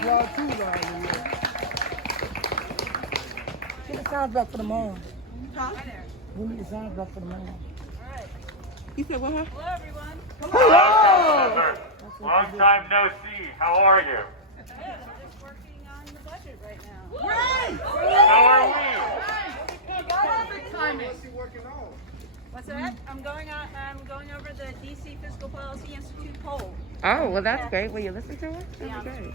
applaud too, right? Get the sound back for the mom. Huh? We need the sound back for the mom. You said what? Huh? Hello, everyone. Hello! Long time no see. How are you? Good. We're just working on the budget right now. Great! So are we. Perfect timing. What's that? I'm going over the DC Fiscal Policy Institute poll. Oh, well, that's great. Will you listen to it? That's great.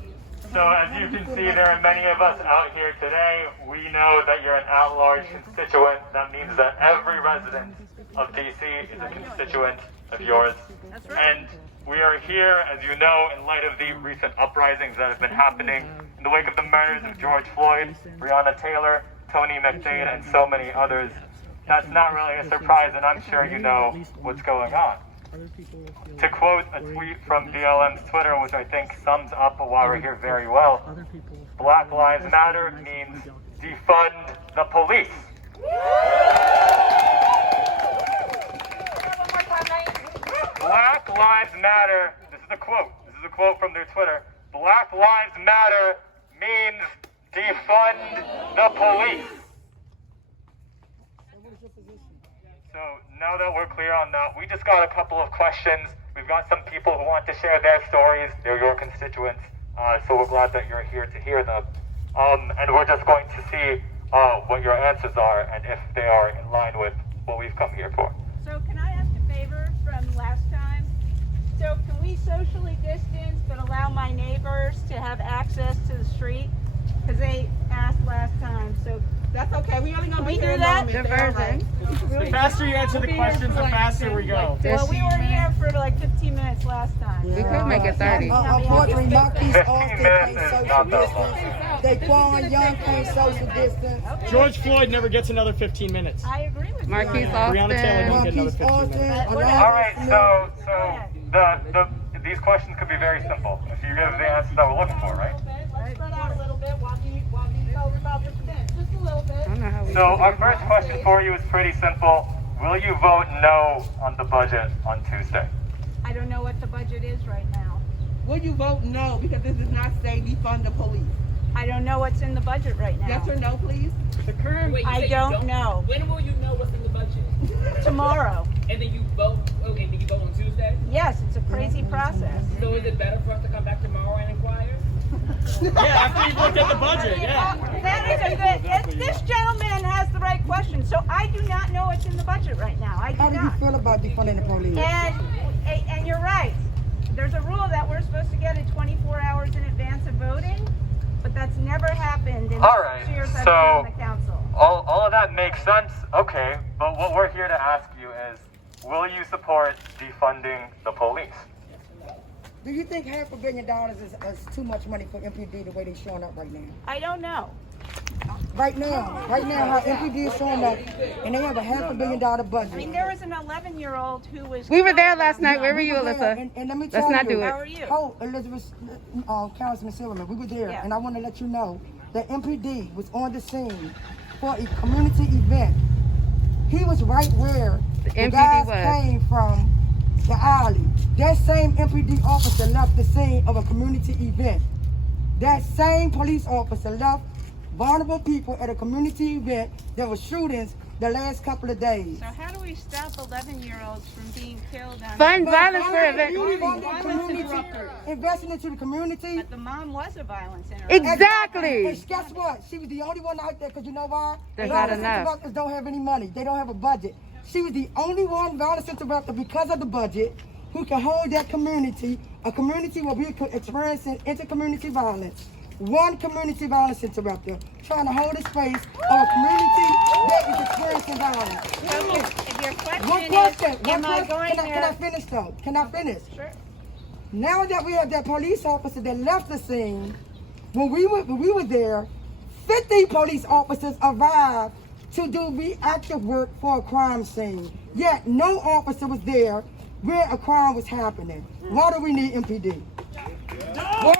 So as you can see, there are many of us out here today. We know that you're an at-large constituent. That means that every resident of DC is a constituent of yours. That's right. And we are here, as you know, in light of the recent uprisings that have been happening in the wake of the murders of George Floyd, Breonna Taylor, Tony McDade, and so many others. That's not really a surprise, and I'm sure you know what's going on. To quote a tweet from BLM's Twitter, which I think sums up why we're here very well, Black Lives Matter means defund the police. Black Lives Matter, this is a quote from their Twitter, Black Lives Matter means defund the police. So now that we're clear on that, we just got a couple of questions. We've got some people who want to share their stories. They're your constituents, so we're glad that you're here to hear them. And we're just going to see what your answers are and if they are in line with what we've come here for. So can I ask a favor from last time? So can we socially distance but allow my neighbors to have access to the street? Because they asked last time, so That's okay. We only gonna Can we be do here that? Diversion. The faster you answer the questions, the faster we go. well, we were here for like 15 minutes last time. We could make it 30. Unfortunately, Marquise 15 Austin minutes can't is social not that long. distance. Daquan Young can't social distance. George Floyd never gets another 15 minutes. I agree with Marquise you. Breonna Taylor Austin. didn't get another Marquise 15 minutes. Austin. All right, so these questions could be very simple if you give the answers that we're looking for, right? Let's spread out a little bit while you tell us about this event. Just a little bit. I don't know how we So our first question for you is pretty simple. Will you vote no on the budget on Tuesday? I don't know what the budget is right now. Will you vote no? Because this does not say defund the police. I don't know what's in the budget right now. Yes or no, please? The current Wait, you I say you don't know. When will you know what's in the budget? Tomorrow. And then you vote. Oh, and then you vote on Tuesday. Yes, it's a crazy process. So is it better for us to come back tomorrow and inquire? yeah, after you've looked at the budget, yeah. That is a good. This gentleman has the right question. So I do not know what's in the budget right now. I How do do you not. feel about defunding the police? And you're right. There's a rule that we're supposed to get it 24 hours in advance of voting, but that's never happened in All the right, 6 years I've so- been on the council. All of that makes sense, okay, but what we're here to ask you is, will you support defunding the police? Do you think $500 million is too much money for MPD the way they're showing up right now? I don't know. Right now, how MPD is showing up, and they have a $500 million budget. I mean, there was an 11-year-old who was. We were there last night. Where were you, We were there, Alyssa? and let me Let's tell not you, do How it. are you? Oh, Elizabeth, Councilman Silverman, we were there, Yeah. and I want to let you know that MPD was on the scene for a community event. He was right where the MPD guys was. came from the alley. That same MPD officer left the scene of a community event. That same police officer left vulnerable people at a community event. There were shootings the last couple of days. So how do we stop 11-year-olds from being killed on? Fund violence for events. Investing into the community. But the mom was a violence interrupter. Exactly. And guess what? She was the only one out there because you know why? There's Violence not enough. interrupters don't have any money. They don't have a budget. She was the only one violence interrupter because of the budget who can hold that community, a community where we could experience inter-community violence. One community violence interrupter trying to hold the space of a community that is experiencing violence. So if your question One is, question. am I going Can I there? finish though? Can I finish? Sure. Now that we have that police officer that left the scene, when we were there, 50 police officers arrived to do reactive work for a crime scene. Yet no officer was there where a crime was happening. Why do we need MPD? Wait.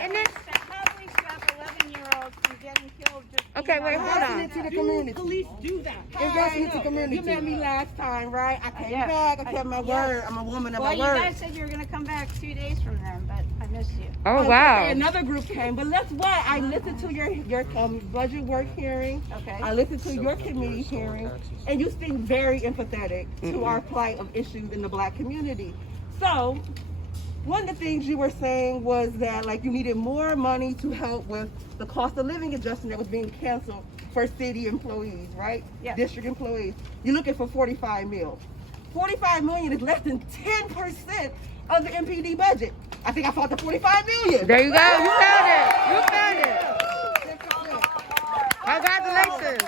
And then, How do we stop 11-year-olds from getting killed just okay, wait, hold Investing on. into the community. Police do that. Investing into community. You met me last time, right? I came Yeah. back. I kept my word. I'm a woman of Well, my you word. guys said you were going to come back 2 days from then, but I missed missed you. Oh, wow. Another group came, but that's why I listened to your budget work hearing. Okay. I listened to your committee hearing, and you seem very empathetic to our plight of issues in the Black community. So, one of the things you were saying was that like you needed more money to help with the cost of living adjustment that was being canceled for city employees, right? Yes. District employees. You're looking for 45 mil. 45 million is less than 10% of the MPD budget. I think I fought the 45 million. There you go. You found it. You found it. Congratulations.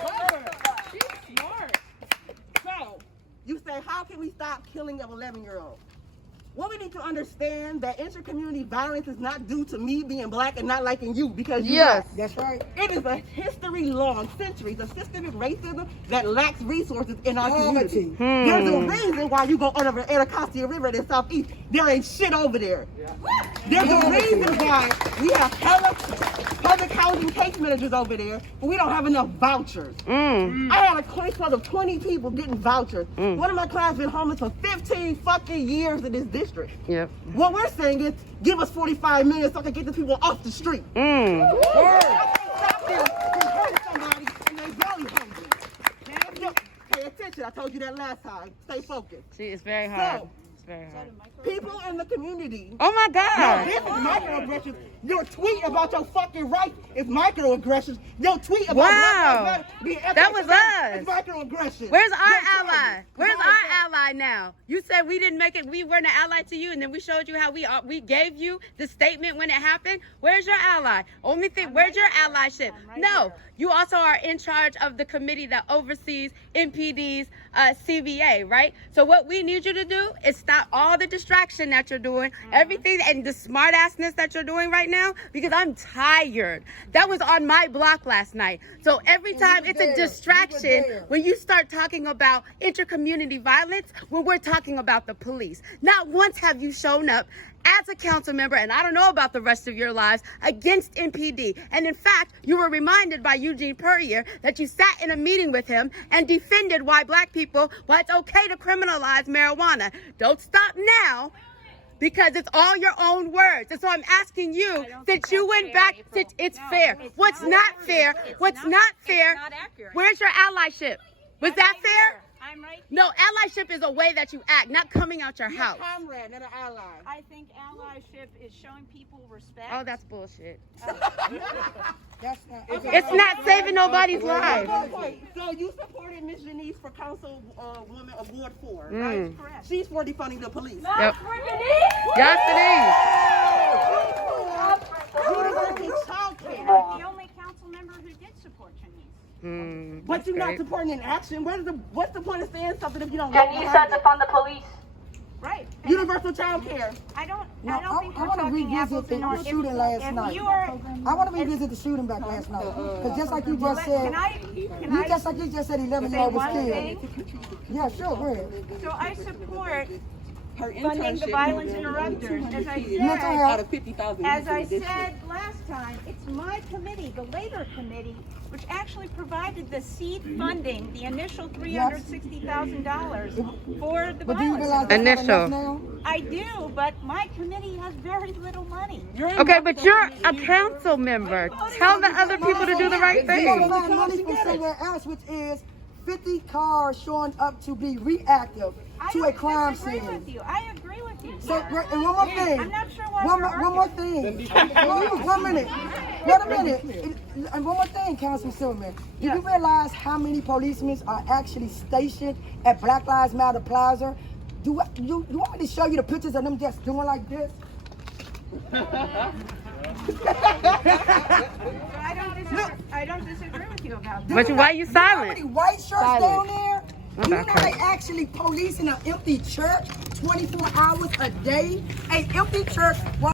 She's smart. So, you say, how can we stop killing of 11-year-olds? What we need to understand that inter-community violence is not due to me being Black and not liking you because you're Yes. Black. That's right. It is a history-long, centuries of systemic racism that lacks resources in our Poverty. community. There's a reason why you go over the Anacostia River in the Southeast. There ain't shit over there. There's a reason why we have hella public housing case managers over there, but we don't have enough vouchers. I had a case of 20 people getting vouchers. One of my clients been homeless for 15 fucking years in this district. Yep. What we're saying is, give us 45 million so I can get the people off the street. Stop them from hurting somebody and they barely hungry. Pay attention. I told you that last time. Stay focused. See, it's very hard. So, It's very hard. people in the community. Oh my No, God. this is microaggressions. Your tweet about your fucking rights is microaggressions. Your tweet about Wow. Black Lives Matter being That was us. is microaggression. Where's our Your ally? choice. Where's Come on, our ally now? You said we didn't make it. We weren't an ally to you, and then we showed you how we gave you the statement when it happened. Where's your ally? Only thing. Where's your allyship? No. You also are in charge of the committee that oversees MPD's CBA, right? So what we need you to do is stop all the distraction that you're doing, everything, and the smart assness that you're doing right now, because I'm tired. That was on my block last night. So every time it's a distraction when you start talking about intercommunity violence, when we're talking about the police. Not once have you shown up as a council member, and I don't know about the rest of your lives, against MPD. And in fact, you were reminded by Eugene Puryear that you sat in a meeting with him and defended why Black people, why it's okay to criminalize marijuana. Don't stop now, because it's all your own words. And so I'm asking you, since you went back, since it's fair. What's not fair? What's not fair? Where's your allyship? Was that fair? I'm right. No, allyship is a way that you act, not coming out your You're house. a comrade, not an ally. I think allyship is showing people respect. Oh, that's bullshit. That's not. It's not saving nobody's life. So you supported Miss Janice for Council Woman of Ward 4, Mm. right? Correct. She's for defunding the police. Yep. Yes, University You're childcare. the only council member who did support Janice. it is. But you're not supporting in action. What's the point of saying something if you don't And you said to fund the police. Right. Universal childcare. I don't Now, think I we're want to talking revisit apples the and oranges. shooting last If night. you are, I want to revisit the shooting back last night. Because just like you just said, just like you just said, 11-year-old was one killed. thing? Yeah, sure, go ahead. So I support Her funding the violence interrupters. As I Mental said, health. 50,000. as I said last time, it's my committee, the labor committee, which actually provided the seed funding, the initial $360,000 for the But do you violence realize interrupters. that's not Initial. enough now? I do, but my committee has very little money. Okay, but you're a council member. Tell the other people to do the right You gotta thing. find money from somewhere else, which is 50 cars showing up to be reactive to a crime disagree scene. with you. I agree with you. So, and one more thing. I'm not sure why One you're more thing. One minute. Wait a minute. And one more thing, Councilman Silverman. Do you realize how many policemen are actually stationed at Black Lives Matter Plaza? You want me to show you the pictures of them just doing like this? I don't disagree with you about that. But why you You know how silent? many white shirts down there? Do you know Okay. they actually policing an empty church 24 hours a day? An empty church.